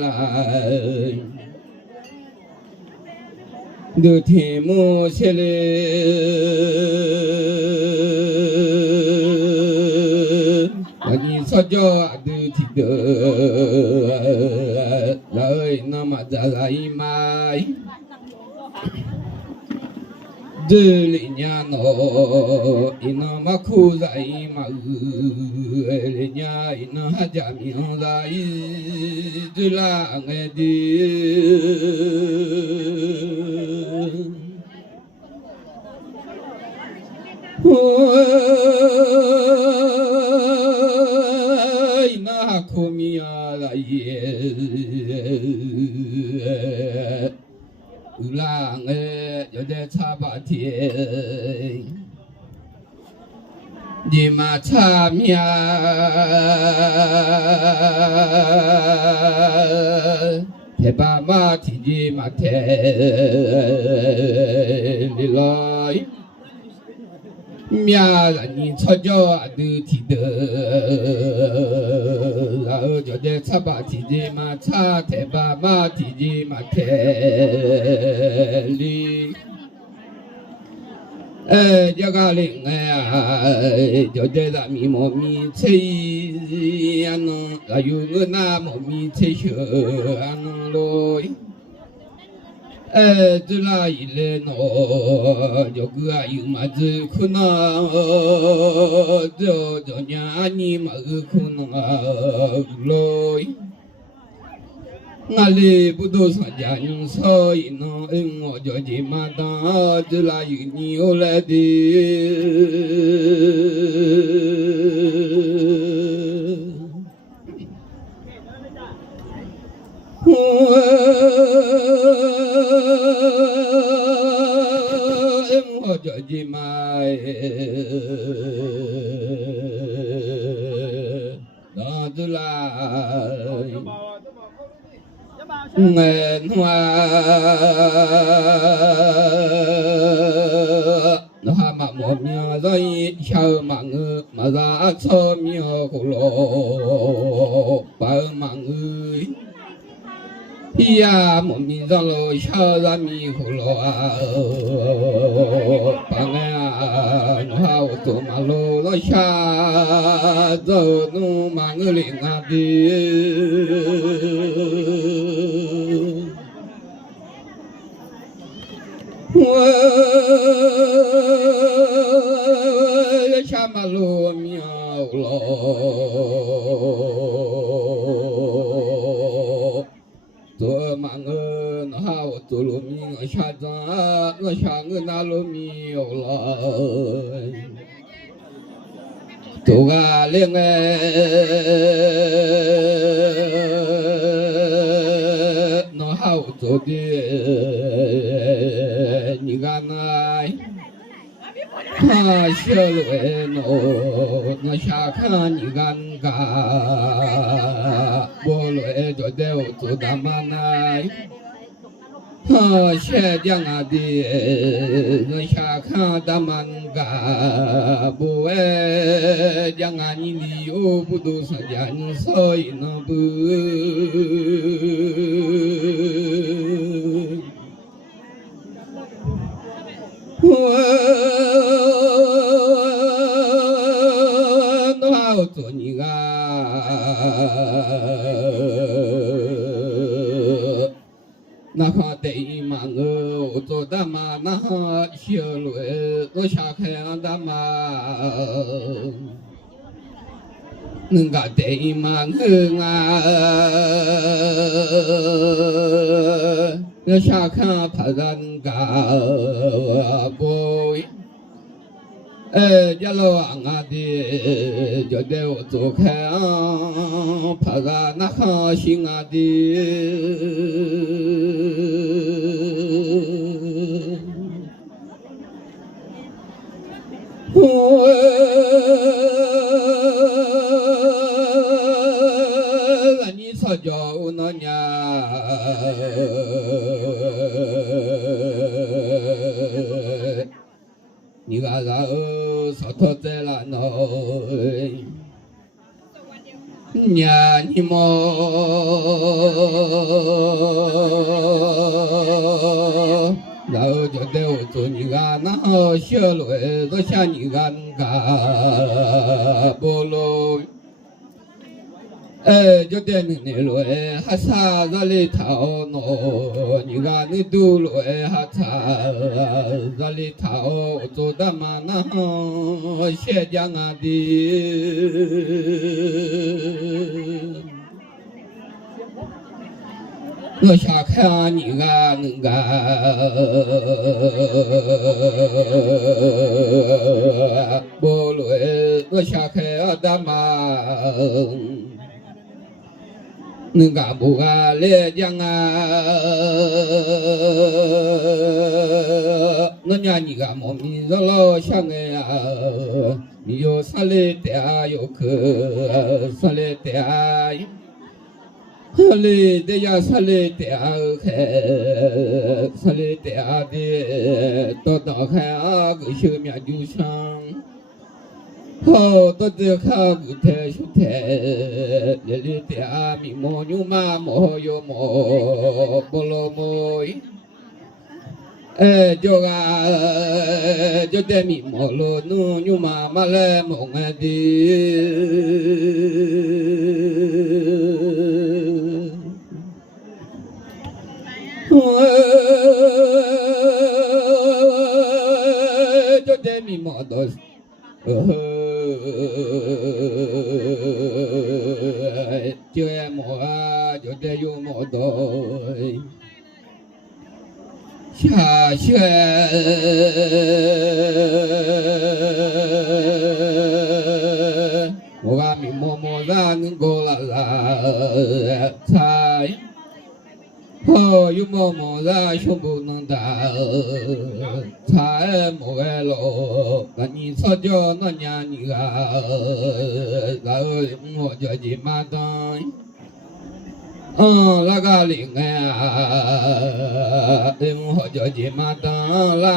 lại được thì mua xe lên và nhìn sao cho được thì được lời nó mà ra lại mai dư lị nhà nó ina mà khu dạy mà lị nhà ina hát chạm ina dạy dư là nghe đi ina khu mía dạy là nghe cho để cha bà thiê đi mà cha mía thế bà mà thì đi mà thế đi lại mía là nhìn cho được thì được cho để cha bà thì đi mà cha thế bà mà thì đi mà thế đi giờ cái linh cho để là mi mò mi chơi anh là yêu người na mò mi chơi chơi anh rồi từ lại lên nó cho cứ yêu mà từ khôn cho nhà anh mà khôn rồi ngали budo sajanya soi no ngo jo ji mata jula yini oladi ngo jo ji mai da jula nghe hoa hoa mà một miếng giấy chờ mà ngư mà ra cho miếng khổ lồ bao mà ngư ia một miếng giấy lồ chờ ra miếng khổ lồ bằng nghe hoa tổ mà lồ lo xa giờ nu mà ngư liền ngã đi cha mà lo miao lo tôi mà ngơ nó hao tôi lo mi nó cha ra nó cha ngơ na lo miao lo tôi ga lên nó hao tôi đi你看那，小路no，那下看你看个，波路就得我做大妈那，下江啊的，那下看大妈个，不江啊你理由不都是人所以那不。nó hao tổ nhị ga na hoa tây mà ngơ tổ đam mà na chiều lụi nó xa khe đam mà nâng cả tây mà ngơ nga nó xa khe phá gan cả bôi giờ anh đi cho đều tổ khai phá ra na khó xin đi anh đi sao cho nó nhà你个啥？sao thoát ra là nói nhà ni mô đạo cho đều tu ni ga na ho sơ lỗi do cha ni gan ga bồ lô cho đến này lỗi hát sa ra lì thảo nọ ni ga ni du lỗi hát sa ra lì thảo cho đam na ho sẽ giang à đi nó xa khá nhị ga ngừng ga bồ lỗi nó xa khá đam ngừng ga bồ ga lê giang nó nhà nhị ga mồm mi gió lo sang nghe mi yo sa lê te yo khờ sa lê te Sale de ya sale te a khe sale te a de to to khe a gu shu mya ju sang ho to de kha gu the shu the le le te a mi mo nyu ma mo yo mo bo lo mo jo ga jo de mi mo lo nu nyu ma le mo nga di cho đến mi mò đôi chưa em mò cho đến yêu mò đôi xa xa mò mi mò ra nên cô là sai ho yu mo mo ra shung bu nang da cha mo ga lo ga ni so jo no nya ni ga la mo jo ji ma dai la ga li nga mo jo ji ma da la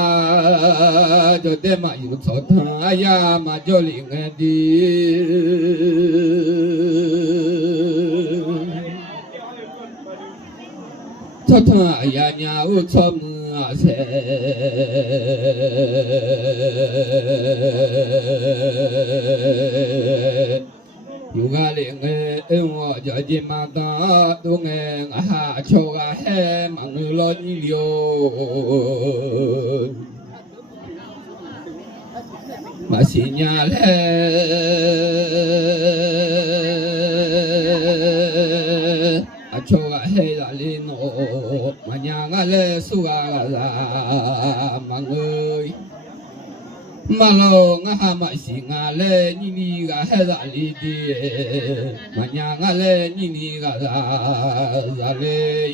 jo de ma yu so tha ya ma jo li nga di cho thà ya nhà u cho mưa sẽ yu ga liền em ngõ cho chị mà ta tu nghe hạ cho ga he mang lo nhiều mà xí nhà lẽ cho ga he la li no mà nhà ga le su ga la mang ơi mà lo nga ha mà xí nga le ni ni ga he la li di mà nhà ga le ni ni ga la le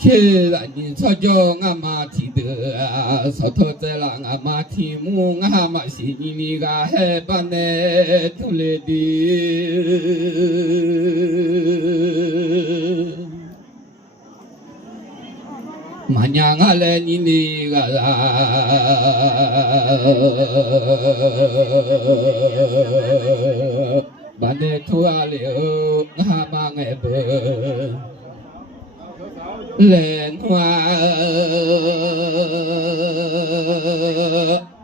khi là nhìn cho cho ngã mà thì được sao thôi thế là ngã mà thì mu ngã mà xí ni ni ga he ban nè tu le đi mà nhà ngã lên ni ni ga ban nè tu a le ngã mà nghe bờ lên hoa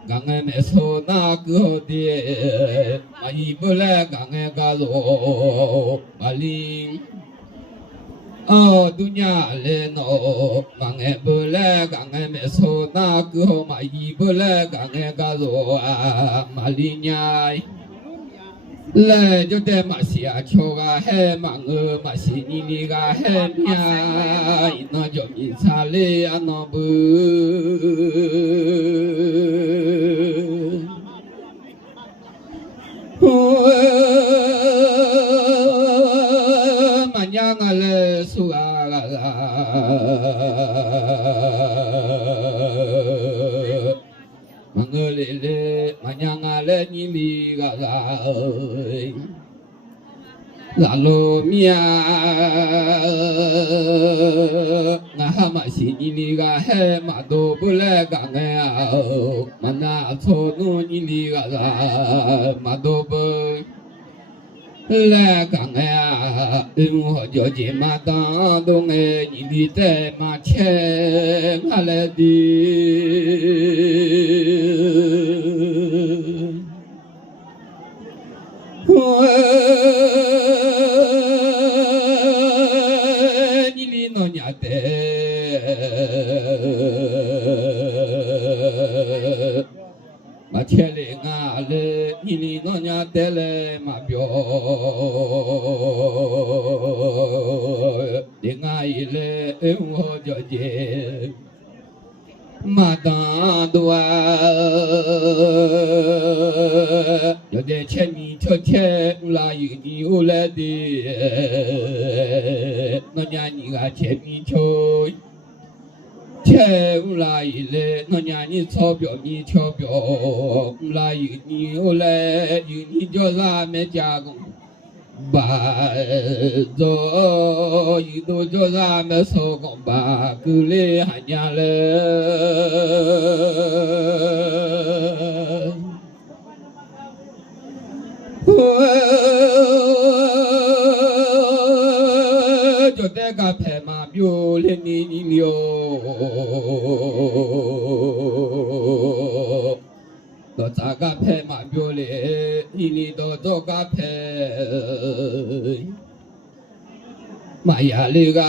gang em so na go đi mà y bơ le gang em ga lo mà linh dunya le no gang em bơ le gang em so na go mà y bơ le gang em ga lo mà linh nhai le cho te ma sia cho ga he ma ngơ ma si ni ni ga he nya no jo mi sa le ano bu ma nya nga le su ga la ma ngơ le le ma nya nga le ni ni ga la lo mia nga ha ma si ni ni ga he ma do bu le ga nga ma na cho no ni ni ga ma do bu 来讲呀，我叫姐妈当东哎，你的在马前下来的，你的老娘的。马前来啊来，你哩老娘带来马表，另外一来我叫姐，马当多啊，要在前面瞧前拉有你有来的，老娘你啊前面瞧。切乌拉一来，我让你钞票，你钞票；乌拉有你有来，有你叫啥没加工？把做有都叫啥没手工把，过来还娘来。叫大家拍马票来你了，到大家拍马票来，你到大家拍，马呀那个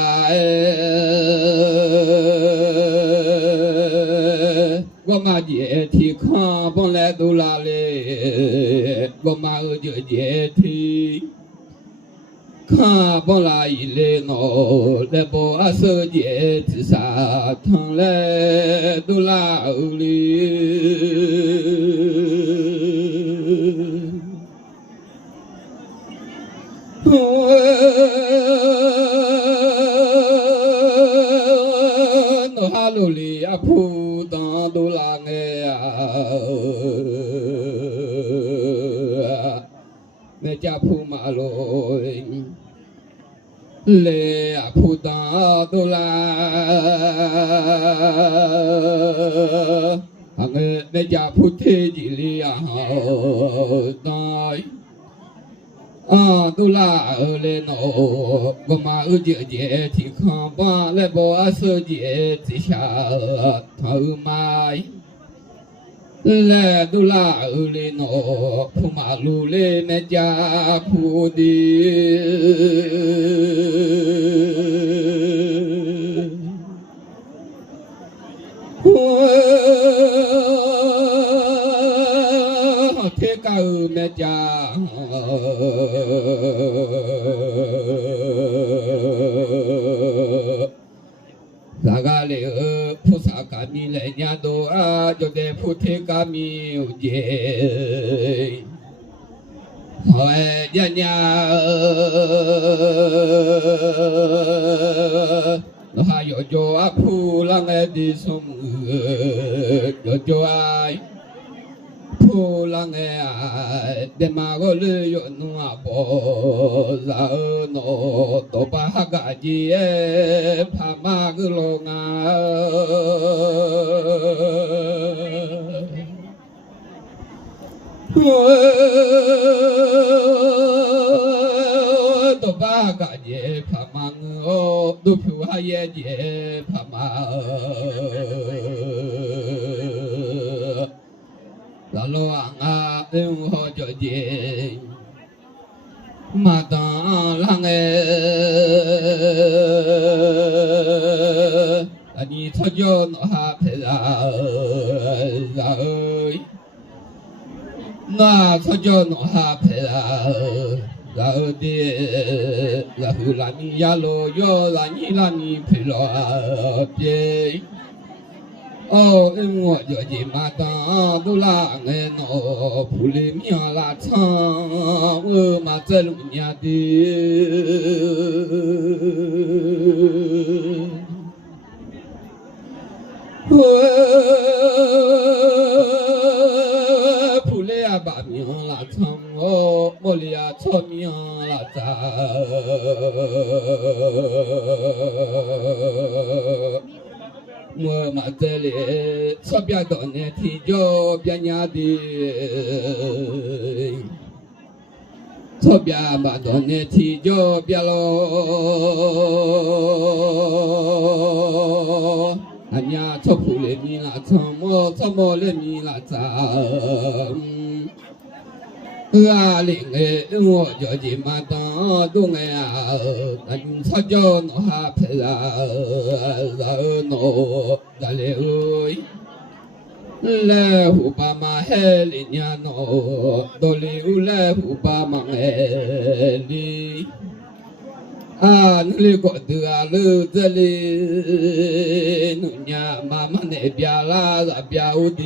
我妈姐提康本来都拉来，我妈我就姐提。看不来一来喏，来把手机自杀烫来都拉里，那哈路里呀铺当都拉哎呀。那家铺马路，来啊铺当都来，那家铺太极里呀当，都来来喏，我妈二姐姐提康巴来把手机之下头买。来都拉来喏，铺马路来那家铺的，太高那家，那个嘞。菩萨嘎米来年都啊，就在菩提嘎米有节，好哎，娘娘，那还要叫啊普浪哎的松，要叫啊普浪哎，的马个旅游弄啊包，然后弄多把哈嘎子哎，怕马个龙啊。多把嘎子怕马哦，都票哈也子怕马。老老啊，我叫姐，马当啷哎，你操叫那哈陪啊，那操叫那哈陪啊，然后的，然后让你呀路要让你陪了别。哦，我叫你马当都拉哎喏，不里面拉长，我马在路娘的，不里呀把面拉长哦，我里呀炒面拉长。我嘛这里说别到那天叫别娘的，错别嘛多年提就别喽，俺家错铺了米拉怎么了米拉咋？linh我就这么当东哎呀，俺操叫那哈配啊，那咱嘞来胡巴嘛海里伢喏，到里来胡巴嘛海里。啊，你哩觉得啊，路这里，侬娘妈妈那边啦，那边有的，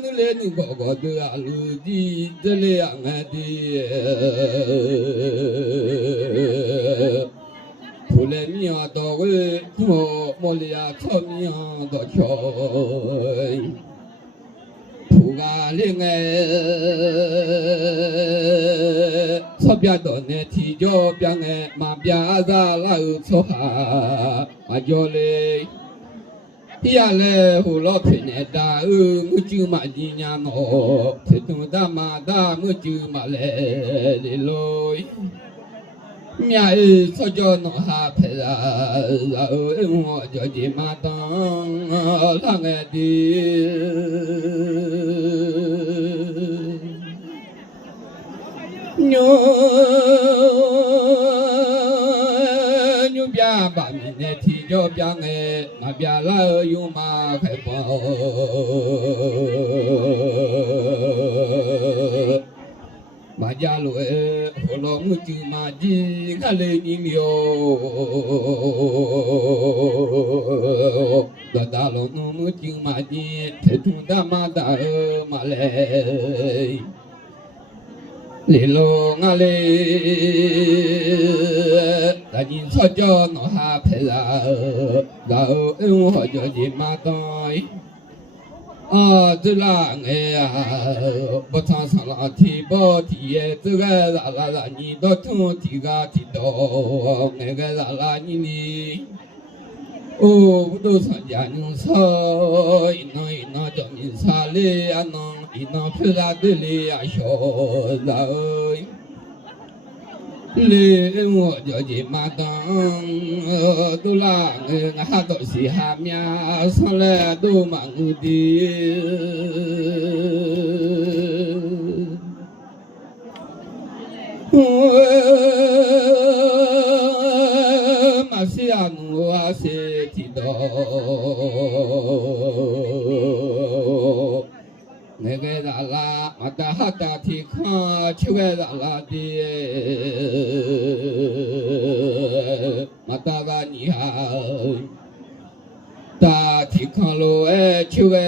你哩你觉得啊，路的这里样的。普雷米亚到位，莫里亚草米亚到桥，普嘎林哎，草边到那提脚边哎，马边子拉有草哈，马脚嘞，呀嘞胡老皮那大木就马吉伢喏，皮东大马大木就马来哩喽。nhà ơi sao cho nó hạ phải là họ cho chị mà tăng là nghe đi nhớ nhớ bia bà mình này thì cho bia nghe mà bia là yêu mà phải bỏ mà gia lỗi hồ lô mu chữ mà gì khá lê nhị miêu đó ta lô nu mu chữ mà gì thế thùng ta mà ta mà lê lê lô ngã lê ta nhìn sao cho nó hạ phải là đạo ưu họ cho gì mà tôi这啦哎不唱上了提包提这个啦你到通提个提到那个啦你哩不都上家人说一弄叫你啥嘞啊弄一弄出来的嘞啊小人。嘞，我就这么当，都啦，俺都是下面上来都忙的，马西亚努啊是提到。那个啦啦，马达哈达提康，秋个啦啦的，马达个你好，达提康路哎，秋个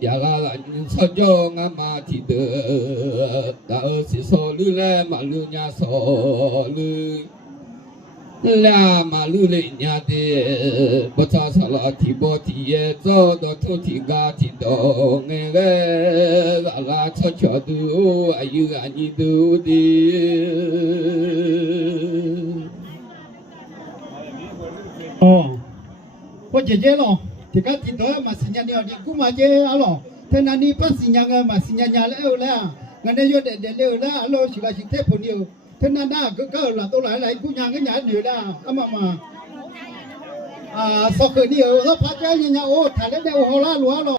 呀啦啦，你操叫俺妈提的，达是说路来马路伢说路。俩马路里伢的不差啥了，提包提也找到头提嘎提到，那个啦悄悄都哎呦啊你都的。哦，我姐姐咯，提嘎提到嘛新年了，你姑妈姐啊咯，他那里把新年个嘛新年了了，俺那有的了了，咯是个是太朋友。thế nên là cứ là tôi lại cũng nhà cái nhà nhiều đó mà sau khi đi ở đó phát cho nhà ô thả lên đây ô la lúa rồi